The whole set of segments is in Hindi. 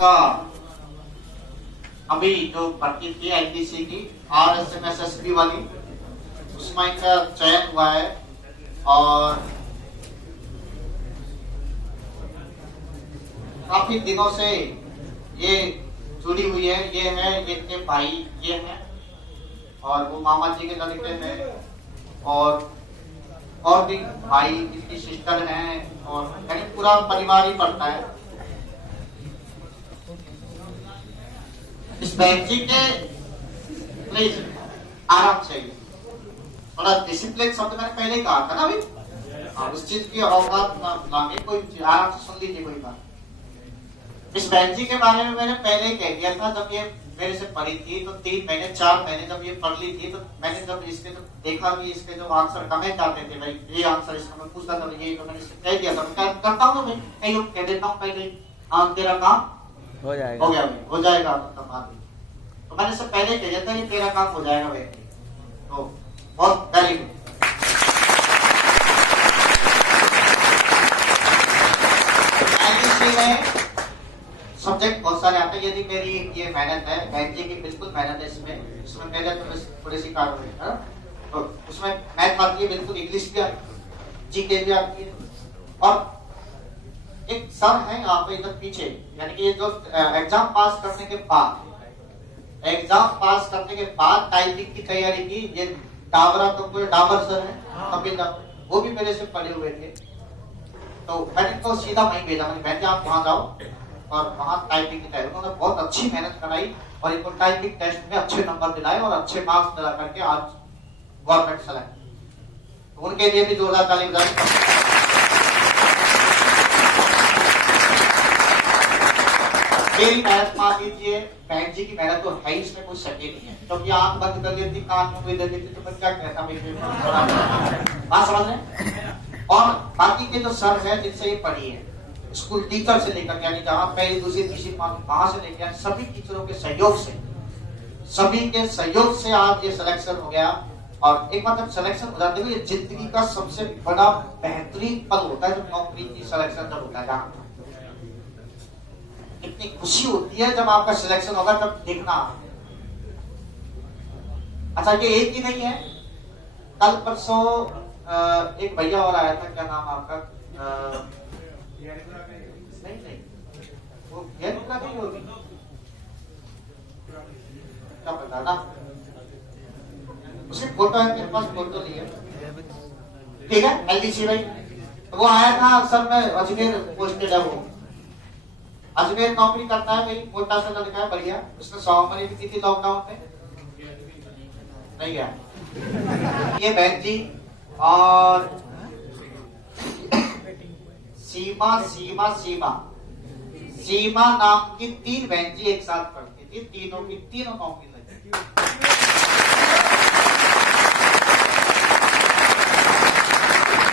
उसका अभी जो भर्ती थी आईटीसी की RSMSSB वाली, उसमें इनका चयन हुआ है और काफी दिनों से ये जुड़ी हुई है। ये है इनके भाई, ये है, और वो मामा जी के लड़के हैं, और भी भाई, इनकी सिस्टर हैं, और यानी पूरा परिवार ही पड़ता है। इस बहन जी के प्लीज आराम से, थोड़ा डिसिप्लिन शब्द मैंने पहले ही कहा था ना भाई, उस चीज की अवकात ना, कोई आराम से सुन लीजिए कोई बात। इस बहन जी के बारे में मैंने पहले ही कह दिया था, जब ये मेरे से पढ़ी थी तो 3 महीने 4 महीने जब ये पढ़ ली थी, तो मैंने जब इसके जो देखा कि इसके जो आंसर कमेंट आते थे, भाई ये आंसर इसका मैं पूछता था, ये तो मैंने कह दिया था, मैं करता हूँ भाई, कहीं कह देता हूँ पहले, हाँ तेरा काम हो जाएगा, हो गया भाई, हो जाएगा मतलब। तो मैंने इससे पहले कह दिया था कि तेरा काम हो जाएगा भाई। तो बहुत वेरी गुड। सब्जेक्ट बहुत सारे आते हैं, यदि मेरी ये मेहनत है, बहन जी की बिल्कुल मेहनत है इसमें पहले तो थोड़ी सी कार्रवाई है, तो उसमें मैथ आती है बिल्कुल, इंग्लिश भी आती है, जीके भी आती है, और एक सर है यहाँ पे इधर पीछे, यानी कि ये जो एग्जाम पास करने के बाद टाइपिंग की तैयारी की, ये डाबर सर है, कपिल, वो भी मेरे से पढ़े हुए थे। तो मैंने इनको सीधा वहीं भेजा, मैंने बहन जी आप वहां जाओ और वहां टाइपिंग की तैयारी। उन्होंने बहुत अच्छी मेहनत कराई और इनको टाइपिंग टेस्ट में अच्छे नंबर दिलाए और अच्छे मार्क्स दिला करके आज गवर्नमेंट सेलेक्ट। तो उनके लिए भी जोरदार ताली बजाएं। मेरी मेहनत मान लीजिए, बहन जी की मेहनत तो है, इसमें कुछ शक नहीं है, क्योंकि आंख बंद कर लेती, कान में दे देती, तो मैं क्या कहता बात समझ रहे। और बाकी के जो सर है जिनसे ये पढ़ी है, स्कूल टीचर से लेकर, यानी जहाँ पहली दूसरी तीसरी वहां से लेकर सभी टीचरों के सहयोग से आज ये सिलेक्शन हो गया। और एक मतलब सिलेक्शन हो जाते हुए जिंदगी का सबसे बड़ा बेहतरीन पल होता है जब नौकरी की सिलेक्शन जब होता है, जहाँ इतनी खुशी होती है जब आपका सिलेक्शन होगा, तब देखना। अच्छा ये एक ही नहीं है, कल परसों एक भैया और आया था, क्या नाम आपका? नहीं वो नहीं होगी, क्या पता ना, उसकी फोटो है मेरे पास, फोटो ली है, ठीक है, LDC भाई। वो आया था, सर मैं अजमेर पोस्टेड है, वो अजमेर नौकरी करता है भाई, मोटा सा लड़का है बढ़िया, उसने 100 मनी भी की थी लॉकडाउन में, नहीं गया। ये बहन जी और सीमा नाम की 3 बहन जी एक साथ पढ़ती थी, तीनों की तीनों नौकरी लगी।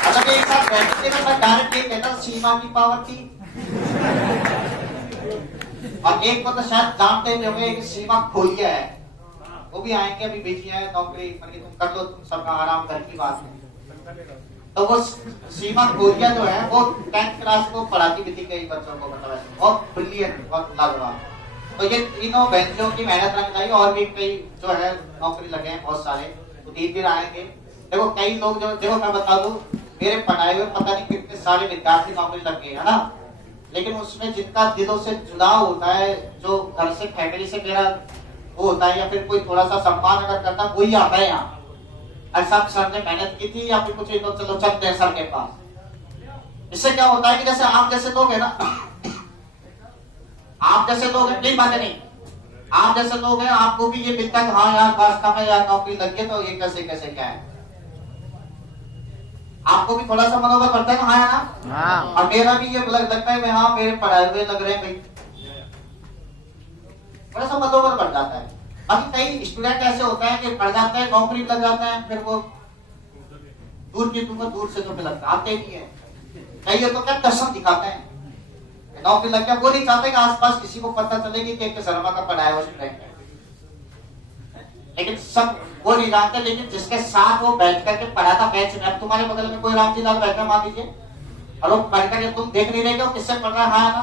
अगर एक साथ बैठते थे, मैं डायरेक्ट ये कहता सीमा की पावर थी। और एक को तो शायद जानते भी होंगे कि सीमा खोलिया है, वो भी आएंगे, अभी बिजी है नौकरी, तुम कर लो, तुम सबका आराम, घर की बात है। तो वो सीमा खोलिया जो है वो 10th क्लास को पढ़ाती भी थी कई बच्चों को, मतलब बहुत ब्रिलियंट, बहुत लाजवाब। तो ये तीनों बहनों की मेहनत रंग, और भी कई जो है नौकरी लगे हैं बहुत सारे, तो धीरे आएंगे। देखो कई लोग जो, देखो मैं बता दूं, मेरे पढ़ाए हुए पता नहीं कितने सारे विद्यार्थी नौकरी लग गए है ना, लेकिन उसमें जिनका दिलों से जुड़ाव होता है, जो घर से फैमिली से मेरा वो होता है, या फिर कोई थोड़ा सा सम्मान अगर करता है, वही आता है यहाँ। ऐसा सर ने मेहनत की थी या फिर कुछ, तो चलो चलते हैं सर के पास। इससे क्या होता है कि जैसे आप जैसे लोग है ना, आप जैसे लोग हैं, नहीं बातें नहीं, आप जैसे लोग हैं, आपको भी ये मिलता है हाँ यार वास्तव में यार नौकरी लग गई, तो ये कैसे कैसे क्या है, आपको भी थोड़ा सा मनोबल बढ़ता है हाँ ना। हाँ। और मेरा भी ये लगता है हाँ मेरे पढ़ाए हुए लग रहे हैं भाई, थोड़ा सा मनोबल बढ़ जाता है। अभी कई स्टूडेंट ऐसे होते हैं कि पढ़ जाते हैं, नौकरी लग जाते हैं, फिर वो दूर से तो लगता आते ही नहीं है। कई तो क्या कसम दिखाते हैं, नौकरी लग गया, वो नहीं चाहते कि आसपास किसी को पता चले कि एक शर्मा का पढ़ाया हुआ स्टूडेंट है, लेकिन सब वो नहीं जानते। लेकिन जिसके साथ वो बैठ करके पढ़ा था बैच में, अब तुम्हारे बगल में कोई रामजी लाल बैठा मान लीजिए, और वो पढ़ करके तुम देख नहीं रहे हो किससे पढ़ रहा है ना,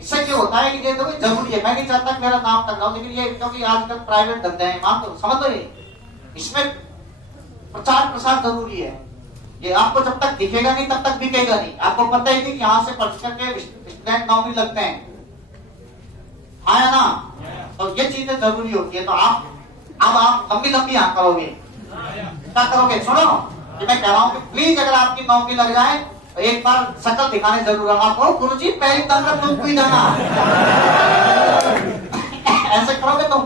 इससे क्या होता है कि ये तो जरूरी है, मैं नहीं चाहता कि मेरा नाम टकराओ, लेकिन ये क्योंकि आजकल प्राइवेट धंधे हैं, मान लो, समझ लो, ये इसमें प्रचार प्रसार जरूरी है। ये आपको जब तक दिखेगा नहीं तब तक दिखेगा नहीं। आपको पता ही नहीं कि यहाँ से पढ़ करके स्टूडेंट नौकरी लगते हैं, हाँ या ना? तो ये चीजें जरूरी होती है। तो अब आप लंबी लंबी यहाँ करोगे, क्या करोगे? सुनो कि मैं कह रहा हूँ कि प्लीज अगर आपकी नौकरी लग जाए तो एक बार शक्ल दिखाने जरूर आना। आपको गुरुजी पहली तंत्र नौकरी देना, ऐसे करोगे तुम।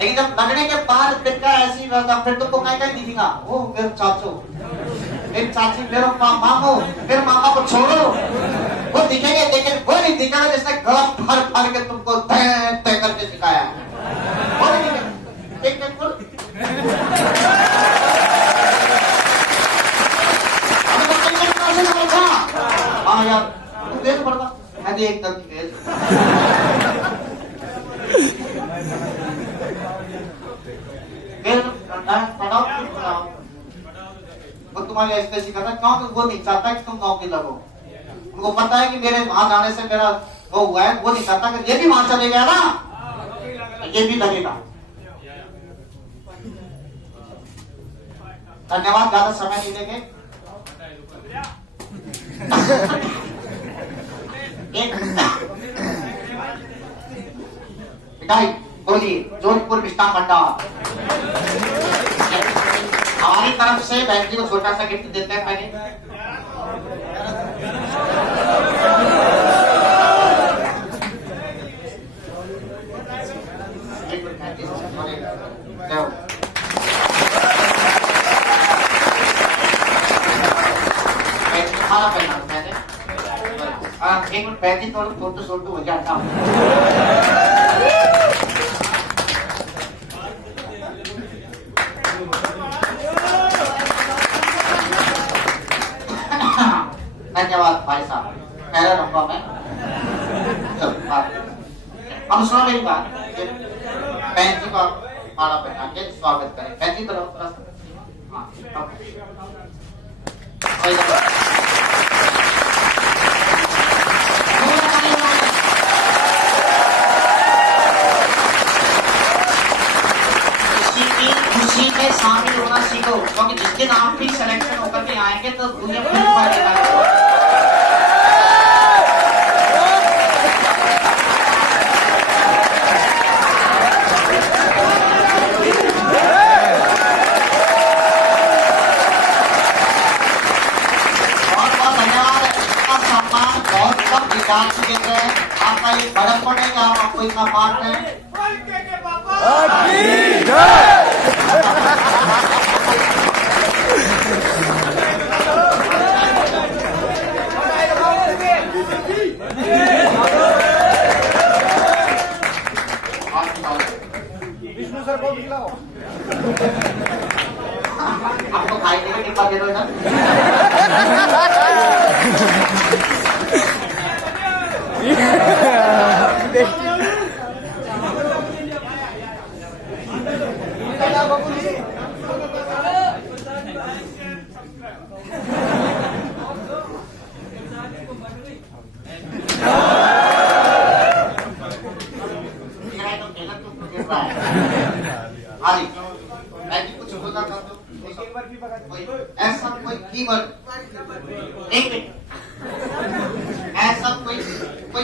लेकिन जब लगने के बाद फिर ऐसी फिर तुमको कहीं दिखेगा, ओ मेरे चाचू, मेरी चाची, मेरे मामू, फिर मामा को छोड़ो, वो दिखेंगे, लेकिन वो नहीं दिखेगा जिसने गला फाड़ फाड़ के तुमको तय तय करके सिखाया है, वो नहीं दिखेगा। एक हाँ यार, तू देख पड़ता है भी एकदम वो तुम्हारी ऐसे कर रहा है, क्योंकि वो नहीं चाहता कि तुम नौकरी लगो। उनको पता है कि मेरे वहां जाने से मेरा वो हुआ है, वो नहीं चाहता कि ये भी वहां चले गया ना, ये भी लगेगा। धन्यवाद, ज्यादा समय नहीं लेंगे। बोलिए, जोधपुर मिष्ठान भंडार हमारी तरफ से बहन जी को छोटा सा गिफ्ट देते हैं। पहले खाना पहना पहले एक मिनट पहले थोड़ा फोटो शोटो हो जाता हूँ। धन्यवाद भाई साहब, पहला नंबर में हम सुनो मेरी बात, बहन जी का माला पहना के स्वागत करें। बहन जी तरफ खुशी में शामिल होना सीखो, क्योंकि जिस दिन आप भी सिलेक्शन होकर के आएंगे तो दुनिया आपका ये बड़क पड़ेगा, आपको इतना पार्ट है। विष्णु सर को दिलाओ, आपको खाई देगा टिप्पा दे दो ना। कुछ बोलना ऐसा कोई कीवर्ड, एक मिनट, ऐसा कोई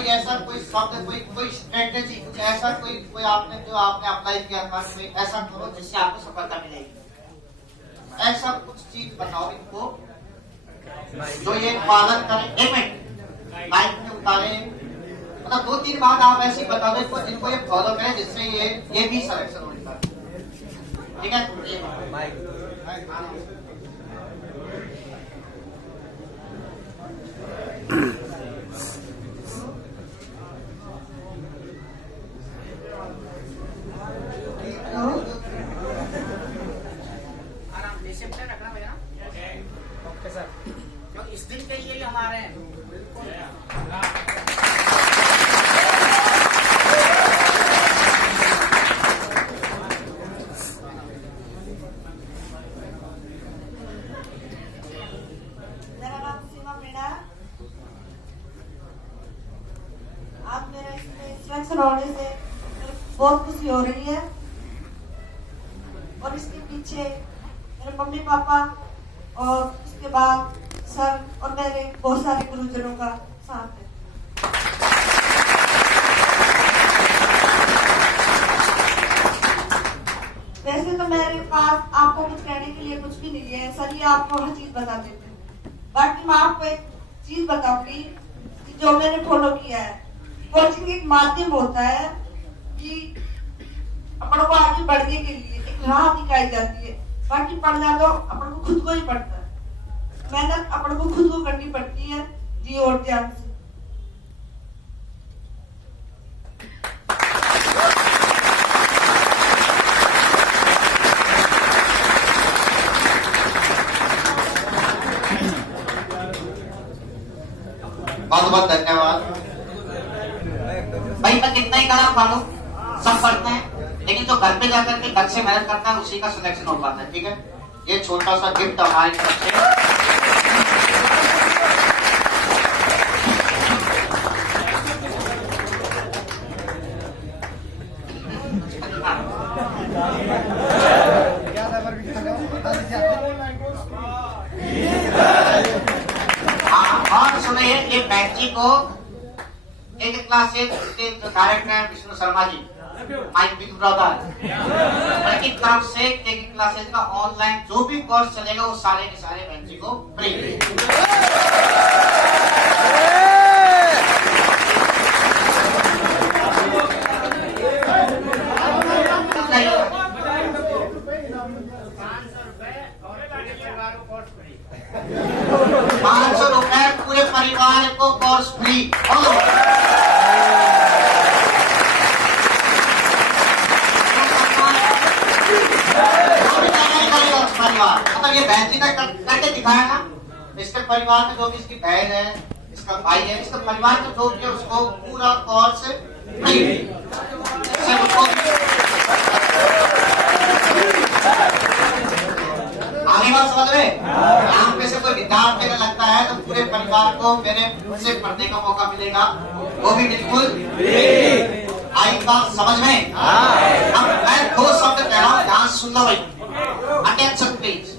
ऐसा कोई शब्द, कोई स्ट्रेटेजी, कुछ ऐसा कोई आपने जो आपने अप्लाई किया था, कोई ऐसा करो जिससे आपको सफलता मिलेगी। ऐसा कुछ चीज बताओ इनको जो ये पालन करें। एक मिनट माइक में उतारे, मतलब 2-3 बात आप ऐसी बता दो इनको जिनको ये फॉलो करें, जिससे ये भी सिलेक्शन हो जाए। ठीक है, माइक इस दिन के लिए हमारे सिलेक्शन होने से बहुत खुशी हो रही है और इसके पीछे मेरे मम्मी पापा और उसके बाद सर और मेरे बहुत सारे गुरुजनों का साथ है। वैसे तो मेरे पास आपको कुछ कहने के लिए कुछ भी नहीं है, सर ये आपको हर चीज बता देते हैं। बाकी मैं आपको एक चीज बताऊंगी जो मैंने फॉलो किया है। कोचिंग एक माध्यम होता है कि अपन को आगे बढ़ने के लिए एक राह दिखाई जाती है, बाकी पढ़ना तो अपन को खुद को ही पड़ता है। मेहनत अपन को खुद को करनी पड़ती है जी और ध्यान से। बहुत बहुत धन्यवाद भाई। मैं कितना ही कड़ा पढ़ूं, सब पढ़ते हैं, लेकिन जो घर पे जाकर के घर से मेहनत करता है उसी का सिलेक्शन हो पाता है। ठीक है, ये छोटा सा गिफ्ट हमारी तरफ से। और सुनिए, ये बैची को एक क्लास से डायरेक्टर है Vishnu Sharma ji, my big brother, उनकी तरफ से के क्लासेस का ऑनलाइन जो भी कोर्स चलेगा वो सारे के सारे बैची को फ्री। ₹500 पूरे परिवार को कोर्स फ्री। परिवार मतलब ये बहन जी ने करके दिखाया ना, इसके परिवार में जो भी इसकी बहन है, इसका भाई है, इसका परिवार में जो भी है उसको पूरा कोर्स फ्री। आगे बात समझ रहे? यहाँ पे से कोई विद्यार्थी का लगता है तो पूरे परिवार को मेरे से पढ़ने का मौका मिलेगा, वो भी बिल्कुल आई बात समझ में। अब मैं 2 शब्द कह रहा हूँ, ध्यान सुन लो भाई, अटेंशन प्लीज।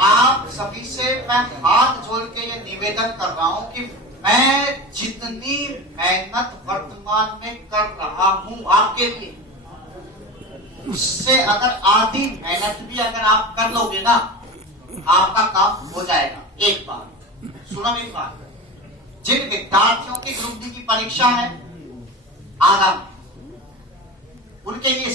आप सभी से मैं हाथ जोड़ के ये निवेदन कर रहा हूं कि मैं जितनी मेहनत वर्तमान में कर रहा हूं आपके लिए, उससे अगर आधी मेहनत भी अगर आप कर लोगे ना, आपका काम हो जाएगा। एक बार सुनो, एक बार, जिन विद्यार्थियों की ग्रुप डी की परीक्षा है आगामी, उनके लिए